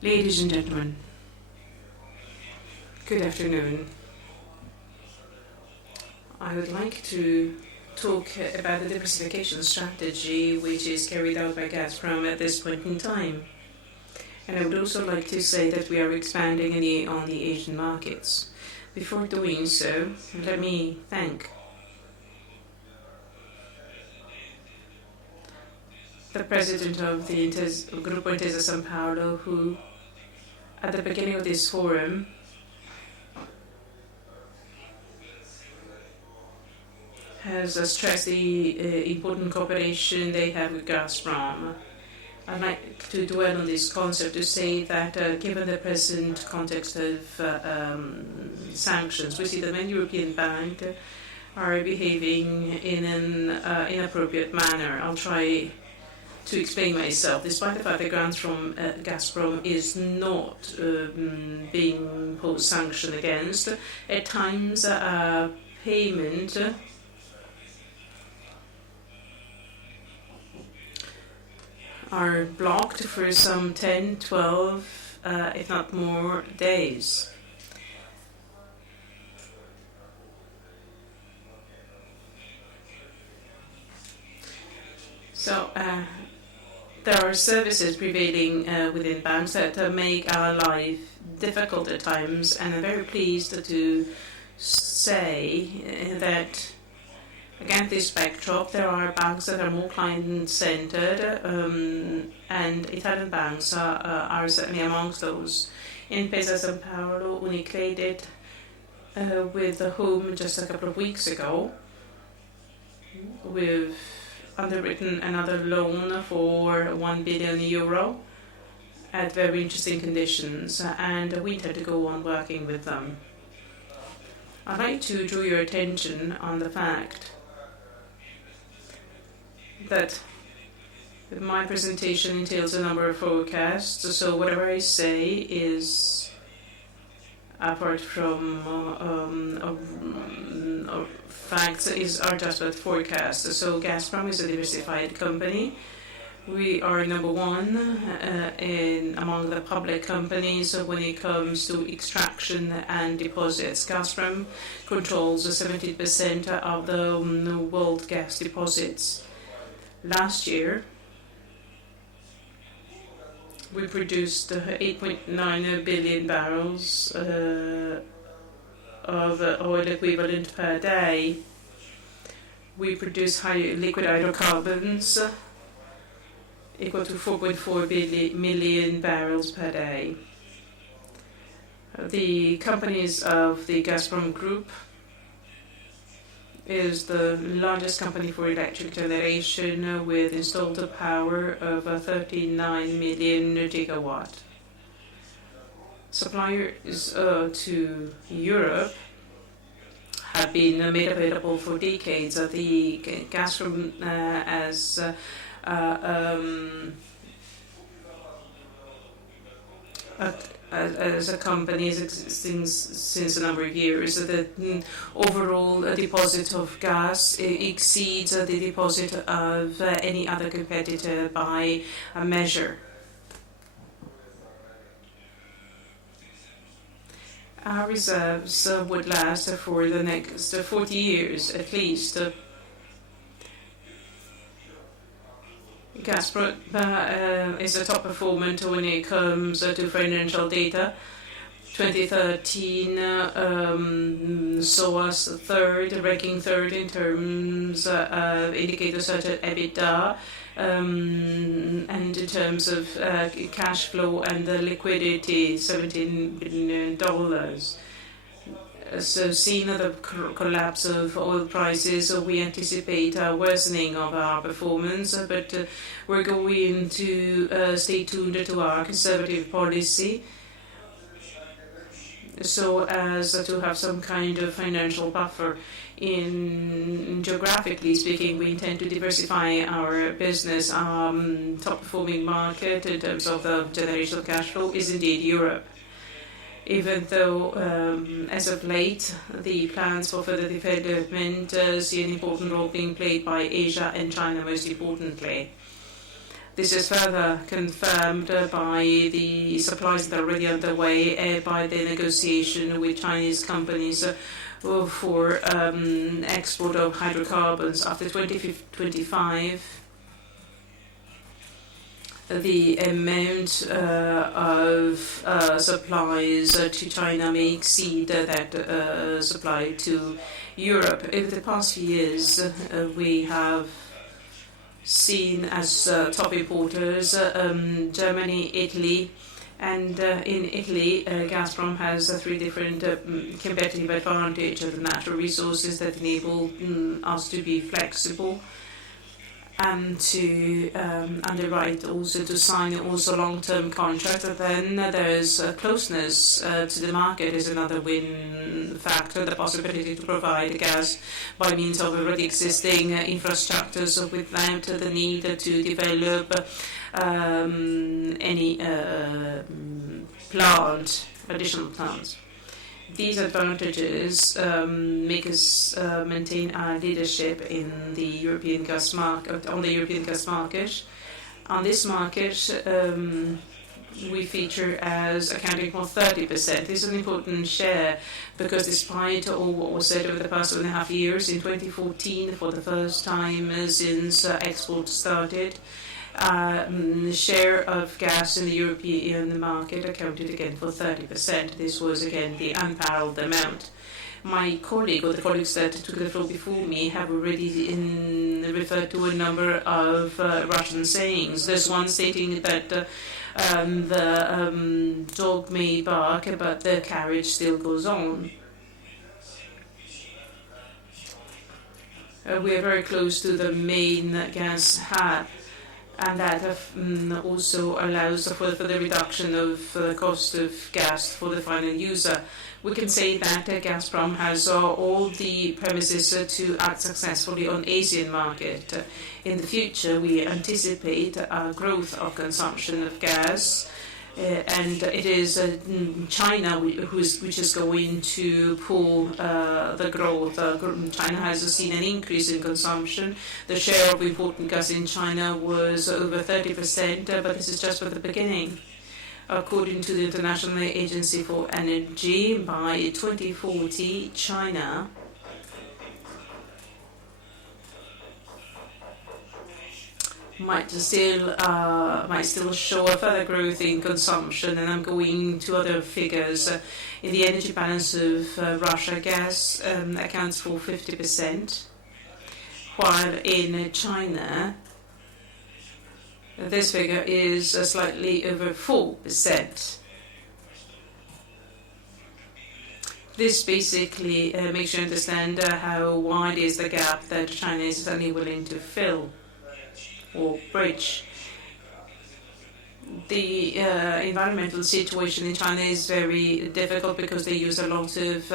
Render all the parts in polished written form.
Ladies and gentlemen, good afternoon. I would like to talk about the diversification strategy which is carried out by Gazprom at this point in time. And I would also like to say that we are expanding on the Asian markets. Before doing so, let me thank the president of the Grupo Intesa São Paulo, who at the beginning of this forum has stressed the important cooperation they have with Gazprom. I'd like to dwell on this concept to say that given the present context of sanctions, we see that many European banks are behaving in an inappropriate manner. I'll try to explain myself. Despite the fact that grants from Gazprom is not being imposed sanction against, at times payment are blocked for some 10, 12, if not more days. So there are services prevailing within banks that make our life difficult at times, and I'm very pleased to say that against this backdrop, there are banks that are more client-centered, and Italian banks are certainly amongst those. Intesa São Paulo, UniCredit, with whom just a couple of weeks ago, we've underwritten another loan for €1 billion at very interesting conditions, and we intend to go on working with them. I'd like to draw your attention on the fact that my presentation entails a number of forecasts, so whatever I say is apart from facts are just but forecasts. So Gazprom is a diversified company. We are number one among the public companies when it comes to extraction and deposits. Gazprom controls 70% of the world gas deposits. Last year, we produced 8.9 billion barrels of oil equivalent per day. We produce high liquid hydrocarbons equal to 4.4 million barrels per day. The companies of the Gazprom Group is the largest company for electric generation with installed power of 39 million gigawatt. Suppliers to Europe have been made available for decades. The Gazprom as a company is existing since a number of years. The overall deposit of gas exceeds the deposit of any other competitor by a measure. Our reserves would last for the next 40 years at least. Gazprom is a top performer when it comes to financial data. 2013 saw us ranking third in terms of indicators such as EBITDA and in terms of cash flow and the liquidity, $17 billion. So seeing the collapse of oil prices, we anticipate a worsening of our performance, but we're going to stay tuned to our conservative policy so as to have some kind of financial buffer. Geographically speaking, we intend to diversify our business. Our top performing market in terms of the generation of cash flow is indeed Europe. Even though, as of late, the plans for further development see an important role being played by Asia and China most importantly. This is further confirmed by the supplies that are already underway by the negotiation with Chinese companies for export of hydrocarbons. After 2025, the amount of supplies to China may exceed that supply to Europe. Over the past few years, we have seen as top importers Germany, Italy, and in Italy, Gazprom has three different competitive advantages: the natural resources that enable us to be flexible and to underwrite, also to sign also long-term contracts. And then there's closeness to the market is another win factor, the possibility to provide gas by means of already existing infrastructures without the need to develop any additional plants. These advantages make us maintain our leadership in the European gas market. On the European gas market, on this market, we feature as accounting for 30%. This is an important share because, despite all what was said over the past 2.5 years, in 2014, for the first time since exports started, the share of gas in the European market accounted again for 30%. This was again the unparalleled amount. My colleague, or the colleagues that took the floor before me, have already referred to a number of Russian sayings. There's one stating that the dog may bark, but the carriage still goes on. We are very close to the main gas hub, and that also allows for the reduction of the cost of gas for the final user. We can say that Gazprom has all the premises to act successfully on Asian market. In the future, we anticipate a growth of consumption of gas, and it is China which is going to pull the growth. China has seen an increase in consumption. The share of imported gas in China was over 30%, but this is just for the beginning. According to the International Agency for Energy, by 2040, China might still show a further growth in consumption, and I'm going to other figures. In the energy balance of Russia, gas accounts for 50%, while in China, this figure is slightly over 4%. This basically makes you understand how wide is the gap that China is suddenly willing to fill or bridge. The environmental situation in China is very difficult because they use a lot of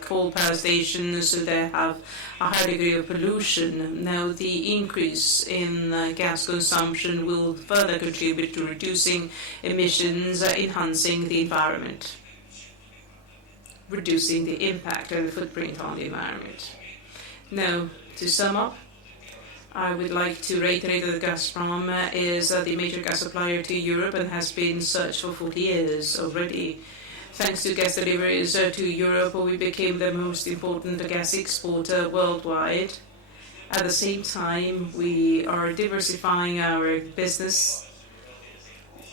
coal power stations, so they have a high degree of pollution. Now, the increase in gas consumption will further contribute to reducing emissions, enhancing the environment, reducing the impact and the footprint on the environment. Now, to sum up, I would like to reiterate that Gazprom is the major gas supplier to Europe and has been such for 40 years already. Thanks to gas deliveries to Europe, we became the most important gas exporter worldwide. At the same time, we are diversifying our business,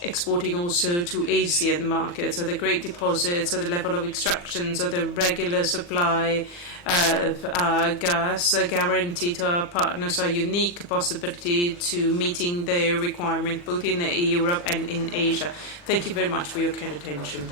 exporting also to Asian markets. So the great deposits, the level of extractions, the regular supply of gas guarantee to our partners a unique possibility to meeting their requirement both in Europe and in Asia. Thank you very much for your kind attention.